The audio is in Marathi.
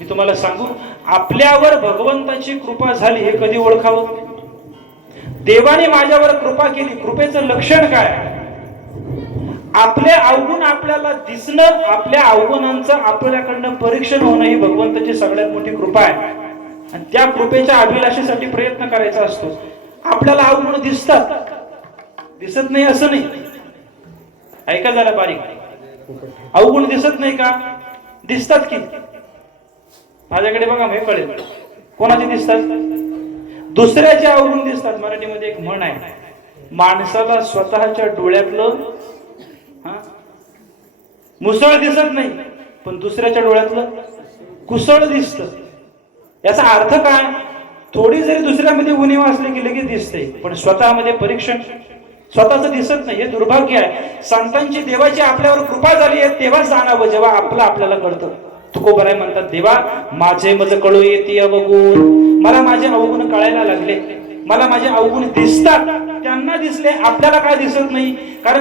मी तुम्हाला सांगू आपल्यावर भगवंताची कृपा झाली हे कधी ओळखावं? देवाने माझ्यावर कृपा केली कृपेचं लक्षण काय? आपले अवगुण आपल्याला दिसणं आपल्या अवगुणांचं आपल्याकडनं परीक्षण होणं ही भगवंताची सगळ्यात मोठी कृपा आहे. आणि त्या कृपेच्या अभिलाषेसाठी प्रयत्न करायचा असतो. आपल्याला अवगुण दिसतात. दिसत नाही असं नाही. ऐका जरा बारीक. अवगुण दिसत नाही का? दिसतात की? माझ्याकडे बघा मी कळेल. कोणाचे दिसतात? दुसऱ्याचे अवगुण दिसतात. मराठीमध्ये एक म्हण आहे. माणसाला स्वतःच्या डोळ्यातलं मुसळ दिसत नाही पण दुसऱ्याच्या डोळ्यातलं कुसळ दिसत. याचा अर्थ काय? थोडी जरी दुसऱ्यामध्ये उणीव असली की लगेच दिसते पण स्वतःमध्ये परीक्षण स्वतःच दिसत नाही. हे दुर्भाग्य आहे. संतांची देवाची आपल्यावर कृपा झाली आहे तेव्हा जाणावं जेव्हा आपलं आपल्याला कळतं. तुकोबराय म्हणतात देवा माझे मज कळू येते अवगुण. मला माझे अवगुण कळायला लागले. मला माझे अवगुण दिसतात. त्यांना दिसले आपल्याला काय दिसत नाही. कारण